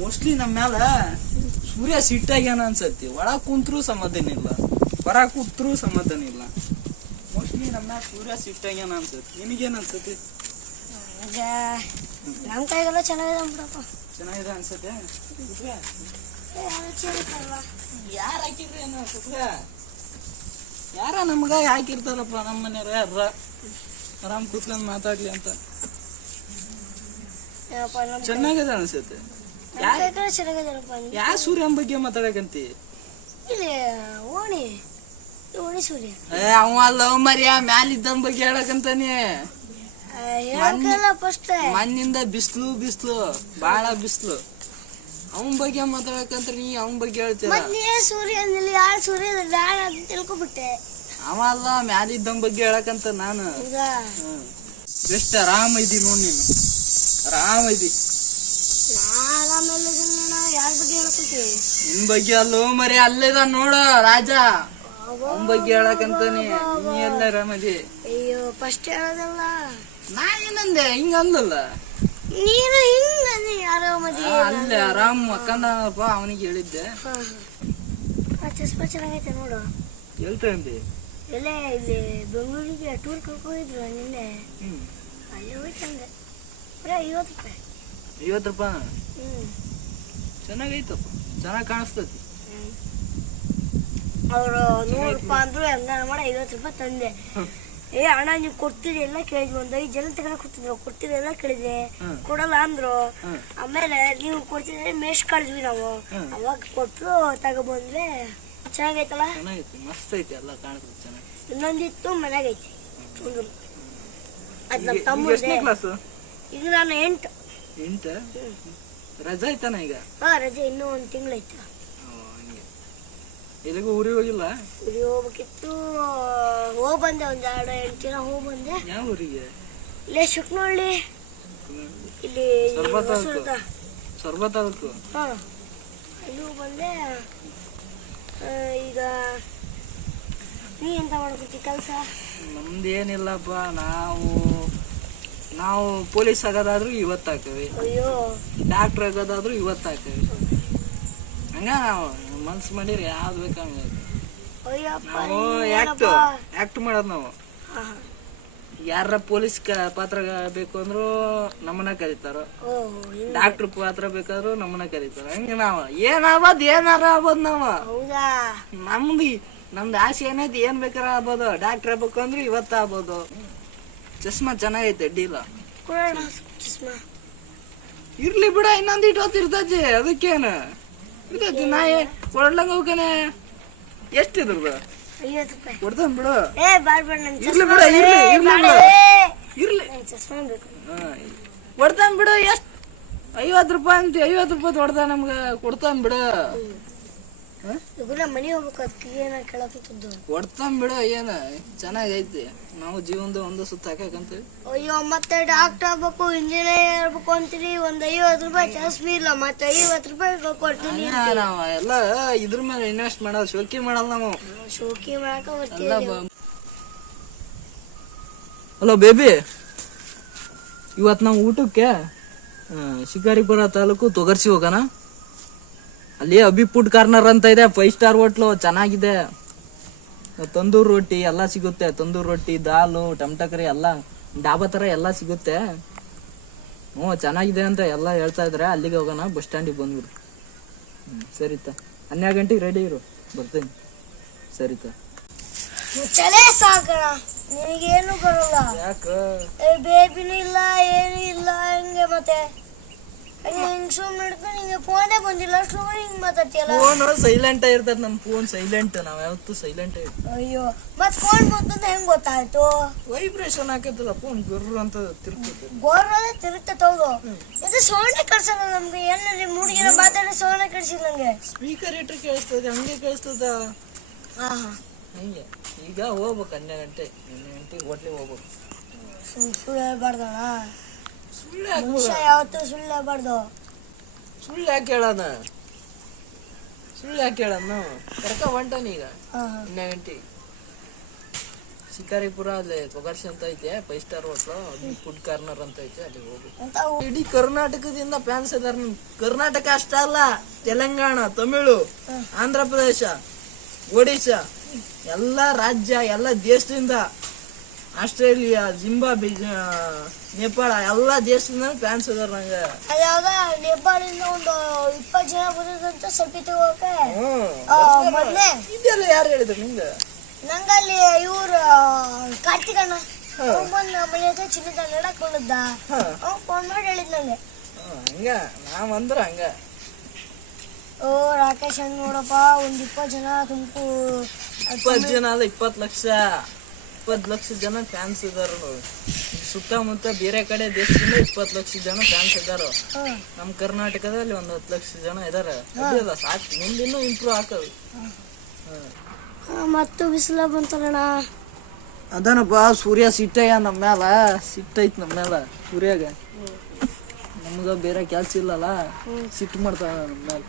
Mostly ನಮ್ಮ ಮ್ಯಾಲ ಸೂರ್ಯ ಸಿಟ್ಟಾಗ್ಯಾನ ಅನ್ಸತಿ. ಒಳಗ್ ಕುಂತ್ರು ಸಮಾಧಾನ ಇಲ್ಲ, ಹೊರಗ್ ಕೂತ್ರು ಸಮಾಧಾನ ಇಲ್ಲ. ಮೋಸ್ಟ್ಲಿ ನಮ್ಮ ಮ್ಯಾಲ ಸೂರ್ಯ ಸಿಟ್ಟಾಗ್ಯಾನ ಅನ್ಸತಿ. ನಿನಗೇನ್ ಅನ್ಸತಿ? ನಮ್ ಕೈಗೆಲ್ಲ ಚೆನ್ನಾಗಿದೆ ಬಿಡಪ್ಪ. ಚೆನ್ನಾಗಿದೆ ಅನ್ಸತ್ತೆ. ಯಾರು ಹಾಕಿದ್ರಿ ಏನೋ ಯಾರ ನಮ್ಗ ಹಾಕಿರ್ತಾರಪ್ಪ ನಮ್ಮ ಮನೆಯವ್ರ. ಯಾರ ಆರಾಮ್ ಕೂತ್ಕೊಂಡ್ ಮಾತಾಡ್ಲಿ ಅಂತ. ಚೆನ್ನಾಗಿದೆ ಅನ್ಸತ್ತೆ. ಯಾ ಸೂರ್ಯನ ಬಗ್ಗೆ ಮಾತಾಡಕಂತಿ? ಇಲ್ಲಿ ಓಣಿ ಸೂರ್ಯ ಅವ ಲವ್ ಮರಿಯ ಮ್ಯಾಲಿದ್ದನ್ ಬಗ್ಗೆ ಹೇಳಕಂತಾನೆ. ಮಣ್ಣಿಂದ ಬಿಸ್ಲು ಬಾಳ ಬಿಸ್ಲು. ಅವನ್ ಬಗ್ಗೆ ಮಾತಾಡಕಂತ ನೀ ಅವನ್ ಬಗ್ಗೆ ಹೇಳ್ತೀರ. ತಿಳ್ಕೊಬಿಟ್ಟೆ. ಅವ ಅಲ್ಲ ಮ್ಯಾಲಿದ್ದನ್ ಬಗ್ಗೆ ಹೇಳಕಂತ ನಾನು. ಬೆಸ್ಟ್ ಆರಾಮ ಇದಿ ನೋಡ್ ನೀನು. ಆರಾಮ ಇದಿ. ನಿನ್ ಬಗ್ಗೆ ಅಲ್ಲೋ ಮರಿ ಅಲ್ಲೇದ ನೋಡ ರಾಜ. ಅವನ್ ಬಗ್ಗೆ ಹೇಳಕಂತಾನೆ. ನೀ ಎಲ್ಲ ಆರಾಮದಿ? ಅಯ್ಯೋ ಫಸ್ಟ್ ಹೇಳೋದಲ್ಲ. ನಾ ಏನಂದೆ ಹಿಂಗ ಅಂದಲ್ಲ ನೀನು. ಹಿಂಗ ಆರಾಮದಿ ಅಲ್ಲೇ ಆರಾಮ್ ಮಕ್ಕಂದಪ್ಪ. ಅವನಿಗೆ ಹೇಳಿದ್ದೆ. ಚಸ್ಮಾ ಚೆನ್ನಾಗೈತೆ ನೋಡು. ಹೇಳ್ತಂದಿ? ಎಲ್ಲೇ ಇಲ್ಲಿ ಬೆಂಗಳೂರಿಗೆ ಟೂರ್ ಕರ್ಕೊಂಡಿದ್ರು ನಿನ್ನೆ. ಅಲ್ಲಿ ಹೋಯ್ತಂದೆ. ಬರೀ 50 ರೂಪಾಯಿ. 50 ರೂಪಾಯಿ? ಚೆನ್ನಾಗೈತಪ್ಪ, ಚೆನ್ನಾಗ್ ಕಾಣಿಸ್ತತಿ. ಅವರು 100 ರೂಪಾಯಿ ಅಂದ್ರು ಹಂಗ ಮಾಡ 50 ರೂಪಾಯಿ ತಂದೆ. ಏ ಅಣ್ಣ ನೀವು ಕೊಡ್ತೀರಿ ಎಲ್ಲ ಕೇಳಿದ್ವಿ. ಒಂದ್ 5 ಜನ ತಗೊಂಡ್ ಕೂತಿದ್ರು. ಕೊಡ್ತೀರಿ ಎಲ್ಲ ಕೇಳಿದ್ವಿ, ಕೊಡಲ್ಲ ಅಂದ್ರು. ಆಮೇಲೆ ನೀವು ಕೊಡ್ತಿದ್ರೆ ಮೇಷ್ ಕಳಿದ್ವಿ ನಾವು. ಅವಾಗ ಕೊಟ್ರು ತಗೊಬಂದ್ರೆ. ಚೆನ್ನಾಗೈತಲ್ಲ? ಚೆನ್ನಾಗೈತಿ, ಮಸ್ತ್ ಐತಿ, ಎಲ್ಲ ಕಾಣಿಸ್ತದೆ ಚೆನ್ನಾಗಿ. ಇನ್ನೊಂದಿತ್ತು ಮನೆಗೈತಿ ಅದ್ ನಮ್ ತಮ್ಮ. ಈಗ ನಾನು 8 ರಜಾ ಐತಾನ ಈಗ? ರಜೆ ಇನ್ನೂ 1 ತಿಂಗಳೈತ. ಎಲ್ಲಿಗೂ ಊರಿಗೆ ಹೋಗಿಲ್ಲ? ಊರಿಗೆ ಹೋಗ್ಬೇಕಿತ್ತು, ಹೋಗ್ಬಂದೆ. ಒಂದ್ 2-8 ದಿನ ಹೋಗ್ಬಂದೆ. ಯಾವ ಊರಿಗೆ? ಇಲ್ಲೇ ಶುಕ್ನಳ್ಳಿ, ಇಲ್ಲಿ ಸರ್ಬತ್ ಅದಕ್ಕೂ. ಅಲ್ಲಿ ಹೋಗ್ಬಂದೆ. ಈಗ ನೀ ಎಂತ ಮಾಡ್ಕೊತಿ ಕೆಲಸ? ನಮ್ದೇನಿಲ್ಲಪ್ಪ. ನಾವು ಪೊಲೀಸ್ ಆಗೋದಾದ್ರು ಇವತ್ತು ಹಾಕವಿ, ಡಾಕ್ಟರ್ ಆಗೋದಾದ್ರು ಇವತ್ತು ಹಾಕವಿ. ಹಂಗ ನಾವು ಮನ್ಸು ಮಾಡಿರಿ ಯಾವ್ದು ಬೇಕಂಗ ನಾವು ಆಕ್ಟ್ ಮಾಡೋದು. ನಾವು ಯಾರ ಪೊಲೀಸ್ ಪಾತ್ರ ಬೇಕು ಅಂದ್ರು ನಮ್ಮನ್ನ ಕರೀತಾರ, ಡಾಕ್ಟರ್ ಪಾತ್ರ ಬೇಕಾದ್ರು ನಮ್ಮನ್ನ ಕರೀತಾರ. ಹಂಗ ನಾವ ಏನಾರ ಆಗ್ಬೋದು. ನಮ್ದು ಆಸೆ ಏನೈತಿ, ಏನ್ ಬೇಕಾರ ಆಗ್ಬೋದು. ಡಾಕ್ಟರ್ ಆಗ್ಬೇಕು ಅಂದ್ರೆ ಇವತ್ತ ಆಗ್ಬೋದು. ಚಸ್ಮಾ ಚೆನ್ನಾಗೈತೆ, ಅಡ್ಡಿಲ್ಲ. ಇರ್ಲಿ ಬಿಡ, ಇನ್ನೊಂದು ಇಟ್ಟು ಇರ್ತೈತಿ. ಅದಕ್ಕೇನು ಇರ್ತೈತಿ. ನಾ ಕೊಡ್ಲಂಗ ಹೋಗ್ತಾನೆ. ಎಷ್ಟಿದ್ರದು? 50 ರೂಪಾಯಿ ಕೊಡ್ತಾನ ಬಿಡು. ಇರ್ಲಿ ಬಿಡ, ಇರ್ಲಿ ಕೊಡ್ತಾನ ಬಿಡು. ಎಷ್ಟ್ 50 ರೂಪಾಯಿ ಅಂತ 50 ರೂಪಾಯಿ ಹೊಡ್ದ ನಮ್ಗ ಕೊಡ್ತಾನ ಬಿಡು. ಮನಿ ಹೋಗ್ಬೇಕು, ಅದಕ್ಕೆ ಏನ ಕೇಳಕ್ಕಿದ್ದು ಕೊಡ್ತಾನ ಬಿಡು. ಏನ ಚೆನ್ನಾಗೈತಿ. ನಾವು ಜೀವನದ ಒಂದು ಸುತ್ತ ಹಾಕಂತೀವಿ. ಅಯ್ಯೋ ಮತ್ತೆ ಡಾಕ್ಟರ್ ಆಗ್ಬೇಕು, ಇಂಜಿನಿಯರ್ ಆಗ್ಬೇಕು ಅಂತೀರಿ. ಒಂದ್ 50 ರೂಪಾಯಿ ಚಸ್ಮಿ ಇಲ್ಲ, ಮತ್ತೆ 50 ರೂಪಾಯಿ ಕೊಡ್ತೀನಿ. ನಾವ್ ಎಲ್ಲ ಇದ್ರ ಮೇಲೆ ಇನ್ವೆಸ್ಟ್ ಮಾಡೋದು, ಶೋಕಿ ಮಾಡಲ್ಲ ನಾವು. ಶೋಕಿ ಮಾಡಕ. ಹಲೋ ಬೇಬಿ, ಇವತ್ ನಾವು ಊಟಕ್ಕೆ ಶಿಕಾರಿಪುರ ತಾಲೂಕು ತೊಗರ್ಸಿ ಹೋಗೋಣ. ಅಲ್ಲಿ ಅಭಿ ಫುಡ್ ಕಾರ್ನರ್ ಅಂತ ಇದೆ, 5 ಸ್ಟಾರ್ ಹೋಟ್ಲು, ಚೆನ್ನಾಗಿದೆ. ತಂದೂರ್ ರೊಟ್ಟಿ ಎಲ್ಲ ಸಿಗುತ್ತೆ. ತಂದೂರ್ ರೊಟ್ಟಿ, ದಾಲು, ಟಮಟಕರಿ ಎಲ್ಲ ಡಾಬಾ ತರ ಎಲ್ಲ ಸಿಗುತ್ತೆ. ಚೆನ್ನಾಗಿದೆ ಅಂತ ಎಲ್ಲ ಹೇಳ್ತಾ ಇದ್ರೆ. ಅಲ್ಲಿಗೆ ಹೋಗೋಣ, ಬಸ್ ಸ್ಟ್ಯಾಂಡಿಗೆ ಬಂದ್ಬಿಡು. ಸರಿತಾ, 12 ಗಂಟೆಗೆ ರೆಡಿ ಇರು, ಬರ್ತೇನೆ. ಸರಿತಾ, ಚಲೇ ಸಾಕಣ, ನಿನಗೇನು ಬರಲ್ಲ. ಯಾಕ? ಬೇಬಿನೂ ಇಲ್ಲ, ಏನು ಇಲ್ಲ. ಹಂಗೆ ಮತ್ತೆ ಹಿಂಗ್ ಸುಮ್ಮನೆ ಹಿಡ್ಕೊಂಡು ನಿಂಗೆ ಫೋನೇ ಬಂದಿಲ್ಲ, ಅಷ್ಟು ಹಿಂಗ್ ಮಾತಾಡ್ತಿಯಲ್ಲ. ಫೋನ್ ಸೈಲೆಂಟ್ ಇರ್ತದ. ನಮ್ ಫೋನ್ ಸೈಲೆಂಟ್, ನಾವ್ ಯಾವತ್ತು ಸೈಲೆಂಟ್ ಇರ್ತದೆ. ಅಯ್ಯೋ, ಮತ್ ಫೋನ್ ಬಂತಂತ ಹೆಂಗ್ ಗೊತ್ತಾಯ್ತು? ವೈಬ್ರೇಷನ್ ಹಾಕತ್ತಲ್ಲ ಫೋನ್, ಗುರ್ರ ಅಂತ ತಿರುಗ್ತದೆ. ಗೋರ್ರಲ್ಲೇ ತಿರುಗ್ತೈತೆ. ಹೌದು, ಇದು ಸೌಂಡೇ ಕಳ್ಸಲ್ಲ ನಮ್ಗೆ. ಎಲ್ಲ ಮೂಡಿಗೆಲ್ಲ ಮಾತಾಡಿ ಸೌಂಡೇ ಕಳ್ಸಿಲ್ಲ ನಂಗೆ. ಸ್ಪೀಕರ್ ಇಟ್ರೆ ಕೇಳಿಸ್ತದೆ, ಹಂಗೆ ಕೇಳಿಸ್ತದ. ಹಂಗೆ ಈಗ ಹೋಗ್ಬೇಕು 12 ಗಂಟೆಗೆ ಹೋಟ್ಲಿಗೆ ಹೋಗ್ಬೇಕು. ಸುಳ್ಳು ಹೇಳ್ಬಾರ್ದಣ. ಸುಳ್ಳು ಯಾವತ್ತೂ ಸುಳ್ಳು ಹೇಳ್ಬಾರ್ದು. ಸುಳ್ಳು ಯಾಕೆ ಹೇಳೋಣ? ಕರ್ಕ ಹೊಂಟಾನ ಈಗ 12 ಗಂಟೆಗೆ. ಶಿಕಾರಿಪುರ ಅಲ್ಲಿ ತೊಗರ್ಸಿ ಅಂತ ಐತೆ 5 ಸ್ಟಾರ್ ಹೋಟ್ಲು ಫುಡ್ ಕಾರ್ನರ್ ಅಂತ ಐತೆ ಅಲ್ಲಿ ಹೋಗಿ. ಅಂತ ಇಡೀ ಕರ್ನಾಟಕದಿಂದ ಫ್ಯಾನ್ಸ್ ಇದಾರೆ. ಕರ್ನಾಟಕ ಅಷ್ಟ ಅಲ್ಲ, ತೆಲಂಗಾಣ, ತಮಿಳು, ಆಂಧ್ರ ಪ್ರದೇಶ, ಒಡಿಶಾ ಎಲ್ಲ ರಾಜ್ಯ, ಎಲ್ಲ ದೇಶದಿಂದ, ಆಸ್ಟ್ರೇಲಿಯಾ, ಜಿಂಬಾಬ್ವೆ, ನೇಪಾಳ ಎಲ್ಲ ದೇಶದಿಂದ ಫ್ಯಾನ್ಸ್ ಇದಾರೆ ನಂಗೆ. ಅದ್ಯಾವ್ದ ನೇಪಾಳಿಂದ ಒಂದು 20 ಜನ ಬಂದಿದಂತ ಸೆಲ್ಫಿ ತಗೋಕೆ. ಮೊನ್ನೆ ಇದೆಲ್ಲ ಯಾರು ಹೇಳಿದ್ರು ನಿಂಗೆ? ನಂಗಲ್ಲಿ ಇವ್ರು ಕಾರ್ತಿಕ್ ಅಣ್ಣ ಬಂದ್ ಮನೆ ಹತ್ರ ಚಿನ್ನದ ನಡಕ್ ಬಂದದ್ದ. ಅವ್ನು ಫೋನ್ ಮಾಡಿ ಹೇಳಿದ್ ನಂಗೆ. ಹಂಗ ನಾವ್ ಅಂದ್ರ ಹಂಗ. ಓ ರಾಕೇಶ್ ಅಣ್ಣ ನೋಡಪ್ಪ ಒಂದ್ 20 ಜನ ತುಮಕೂರು 20 ಜನ ಅಲ್ಲ 20 ಲಕ್ಷ 20 ಲಕ್ಷ ಜನ ಫ್ಯಾನ್ಸ್ ಇದಾರ. ಸುತ್ತಮುತ್ತ ಬೇರೆ ಕಡೆ ದೇಶದಿಂದ 20 ಲಕ್ಷ ಜನ ಫ್ಯಾನ್ಸ್ ಇದಾರ. ನಮ್ ಕರ್ನಾಟಕದಲ್ಲಿ 10 ಲಕ್ಷ ಜನ ಇದಾರೆ. ಅದಿಲ್ಲ ಸಾಕು, ಮುಂದಿನ್ನೂ ಇಂಪ್ರೂವ್ ಹಾಕವಿ. ಮತ್ತು ಬಿಸಿಲ ಬಂತಲ್ಲಣ್ಣ. ಅದನಪ್ಪ ಸೂರ್ಯ ಸಿಟ್ಟಯ್ಯ ನಮ್ಮ ಮ್ಯಾಲ, ಸಿಟ್ಟೈತ್ ನಮ್ಮ ಮ್ಯಾಲ ಸೂರ್ಯಾಗ. ನಮ್ಗ ಬೇರೆ ಕೆಲ್ಸ ಇಲ್ಲಲ್ಲ, ಸಿಟ್ಟು ಮಾಡ್ತಾವ ನಮ್ಮ ಮ್ಯಾಲ.